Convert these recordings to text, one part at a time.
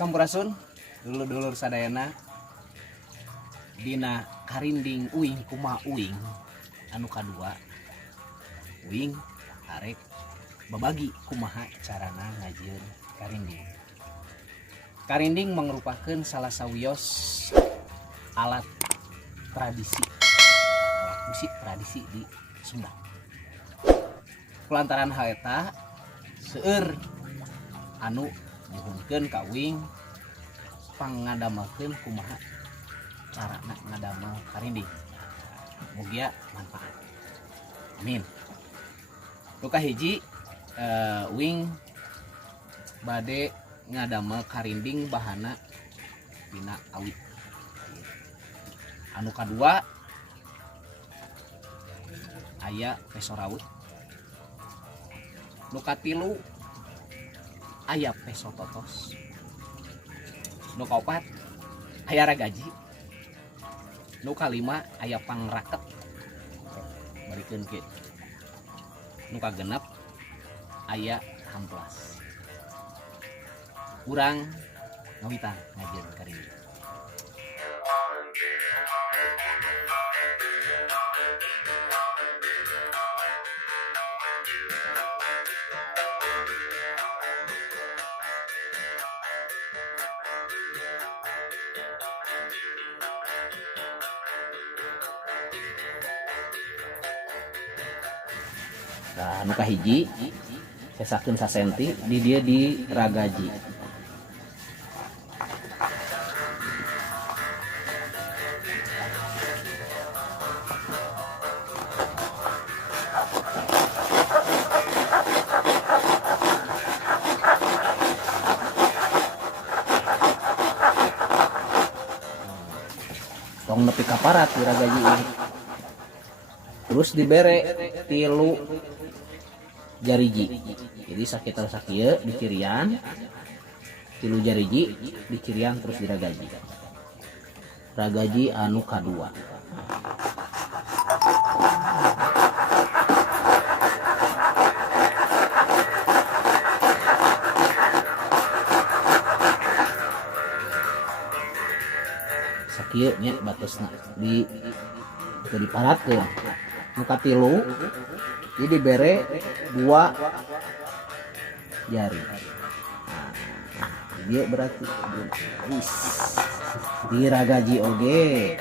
Sampurasun dulur-dulur sadayana dina karinding uing kumaha uing anu kadua uing arek babagi kumaha carana ngajieun karinding. Karinding merupakan salah sawios alat tradisi, alat musik tradisi di Sunda. Kulantaran hal eta seueur anu nyuhunkeun ka uing pangadamakeun kumaha carana ngadamel karinding. Mugia manfaat. Amin. Luka hiji uing bade ngadamel karinding bahana dina awit. Anu kadua aya peso rawut. Nu katilu aya peso totos. Nu kaopat aya ragaji. Nu kalima aya pangraket. Barikeun kieu. Nu kagenep aya hamplas. Urang ngawitan ngajieun karinding. Nah, nu kahiji sesakeun sasenti di dia di ragaji. Tong nepi ka parat di ragaji ini. Terus dibere tilu jariji. Jadi sakitar sakieu di cirian, tilu jariji di cirian terus diragaji. Ragaji anu kadua. Sakieu nya batosna di diparatkeun. Nu katilu jadi dibere dua jari. Nah, dia berarti diragaji oge.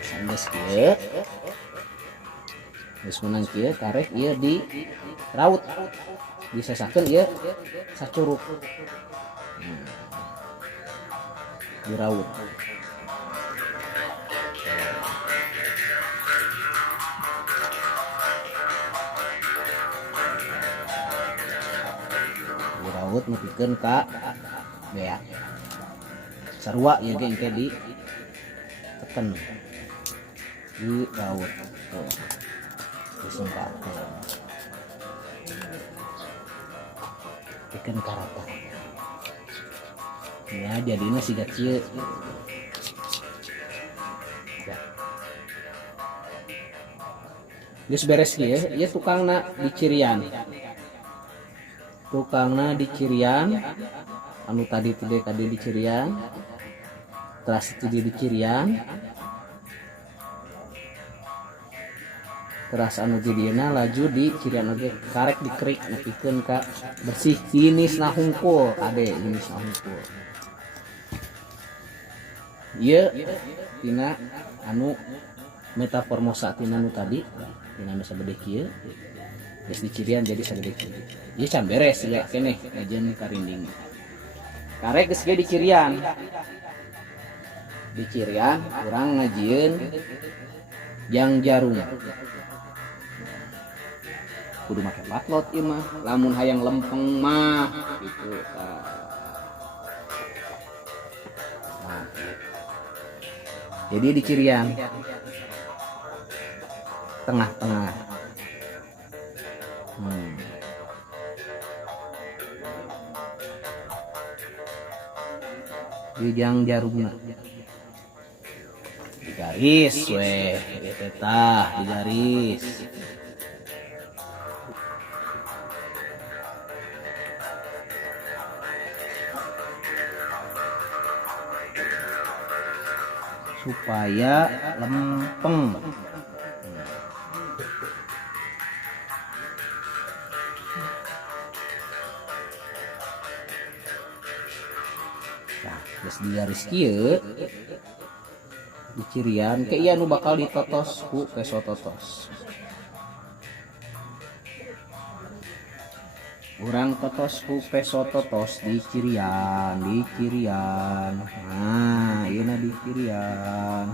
Sanggeus kieu. Geus meunang kieu karek ieu di raut. Disesakeun ieu sacurug. Di raut. Di raut nepikeun ka bea. Sarua ieu ge engke di teken. Di raut. Tuh. Disingkat ikan karata ya jadinya siga kieu ya. Geus beres kieu ieu tukangna dicirian anu tadi dicirian teras itu dicirian teras anu didieuna laju di cirian oge karek dikerik nepikeun ka bersih jinisna hungkul ade jinisna hungkul ieu tina anu metaformosa tina nu tadi tina sabede kieu geus dicirian jadi sagede kieu ieu can beres ya keneh ngajieun karinding karek geus ge dicirian urang ngajieun jang jarum kudu make patlot ieu mah lamun hayang lempeng mah gitu. Nah, jadi di cirian tengah-tengah. wijang jarumna digaris weh eta tah digaris. Supaya lempeng. Nah, geus digaris kieu di cirian ke ieu nu bakal ditotos ku peso totos. Urang totos ku peso totos di cirian, di cirian. Nah, ieu na di cirian.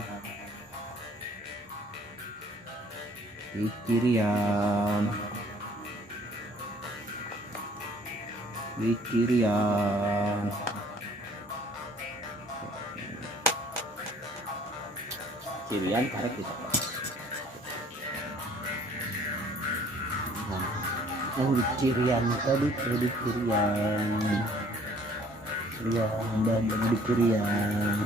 Di cirian. Di cirian. Cirian karek ditotos. Nah, oh di cirian tadi di cirian. Cirian dan di cirian.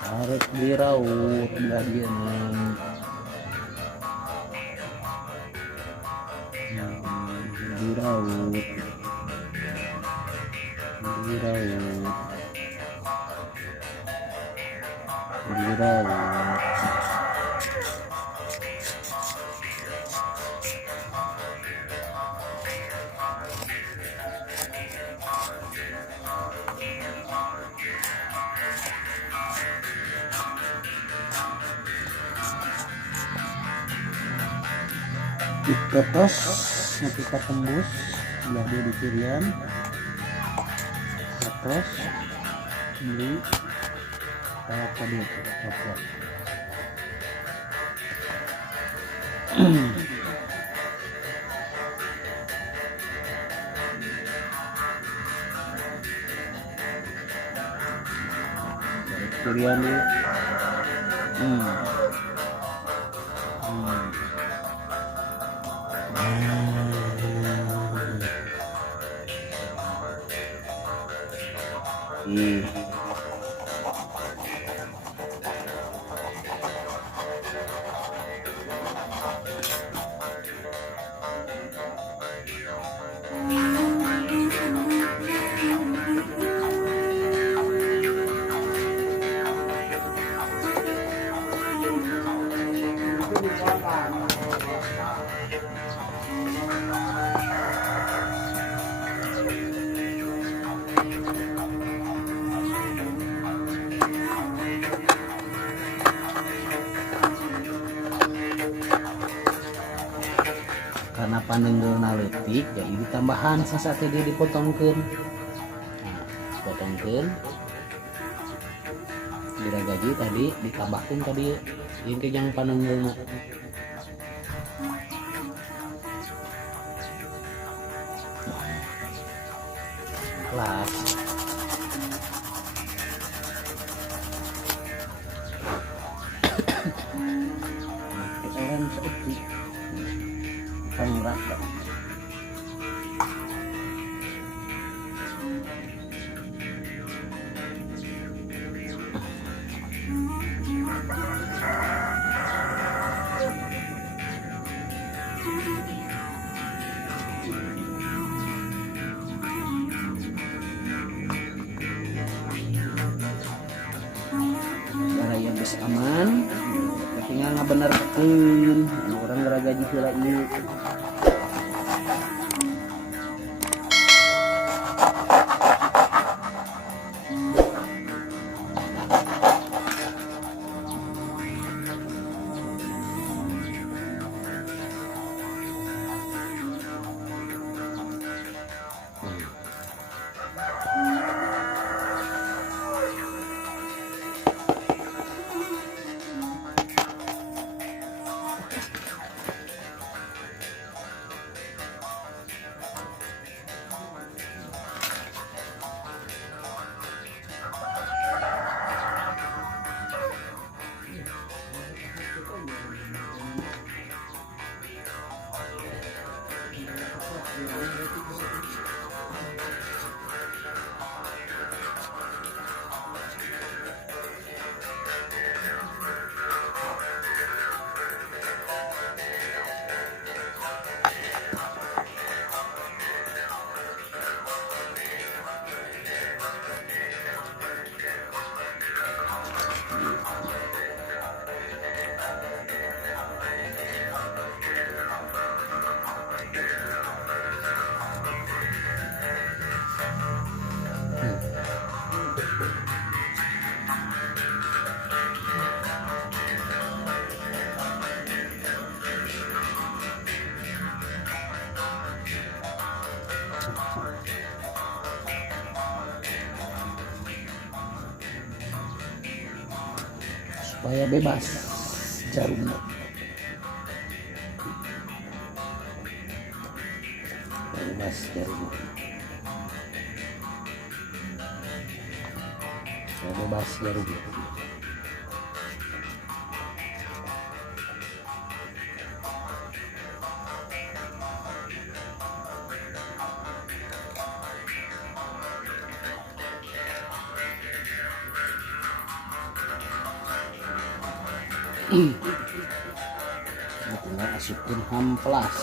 Karek diraut belah dieuna. Diraut. Diraut. Diraut. Ditotos nanti kita tembus sebelah dia di cirian. Totos beli kayak tadi totos. Cirian nih. Karena panenggulna leutik jadi ditambahan sasate dia dipotongkeun. Nah, dipotongkeun diragaji tadi ditambahkeun tadi ieu ke jang panenggulna. Kelas orang seperti pengrasa. Baraya geus aman, tinggal ngabenerkeun orang ngaragaji heula ieu. supaya bebas jarumnya. Bebas jarumnya. Bebas jarumnya. Tinggal asukin hamplas.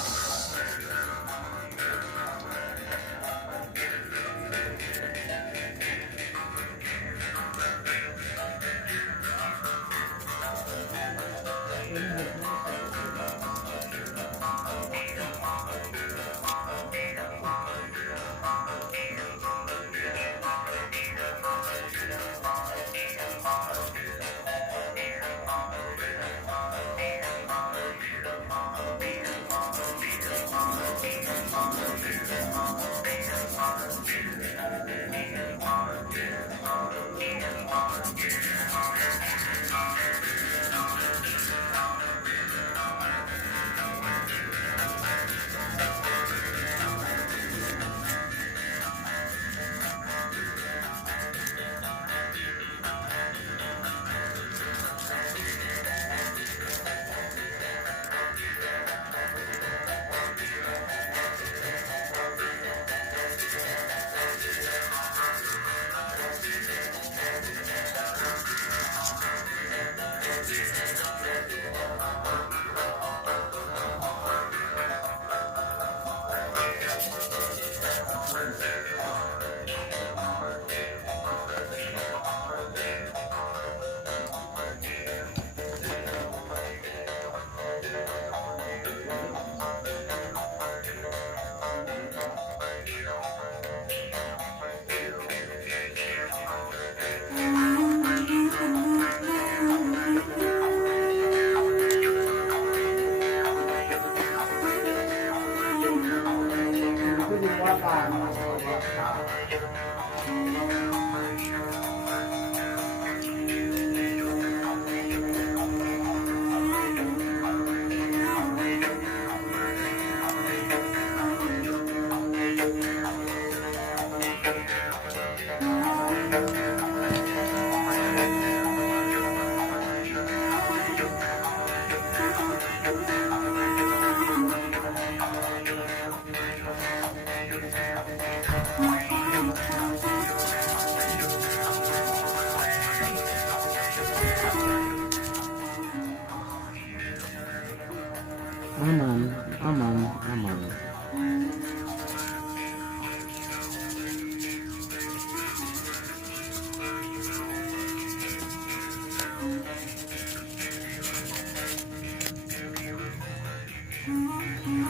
Aman, aman, aman.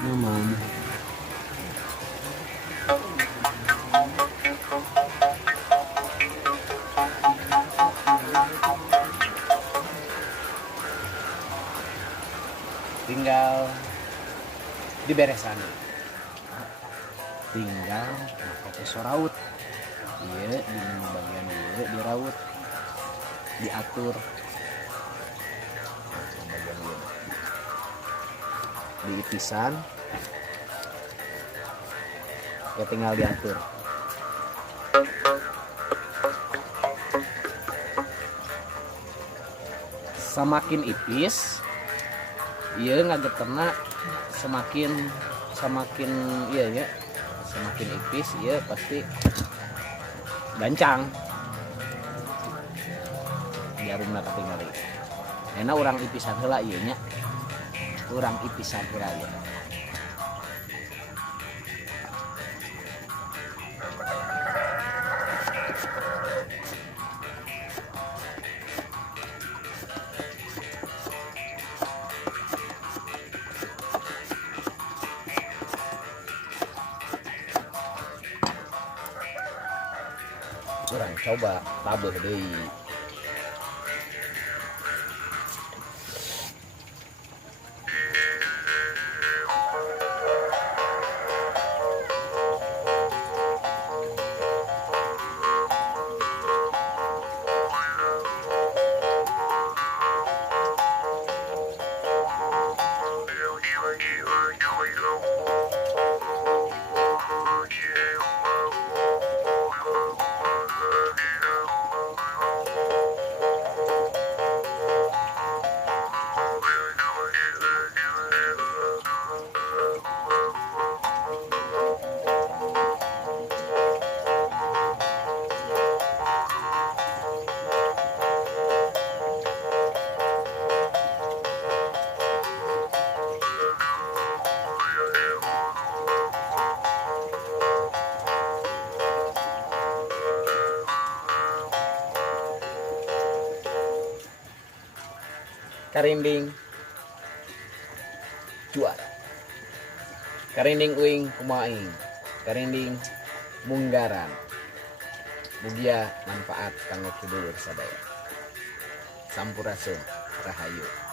Aman. Tinggal diberesan, tinggal pakai soraut, iya di bagian iya diraut, diatur bagian iya, diitisan, ya tinggal diatur. Semakin ipis, iya ngagetena semakin iya ya, semakin ipis iya pasti gancang jarumna katingali. Enak orang ipisan heula ieu nya, urang ipisan heula ieu. Kurang coba tabur deui. Karinding cuat, karinding uing kumaing, karinding munggaran, mugia manfaat kanggo sedulur sadaya. Sampurasun rahayu.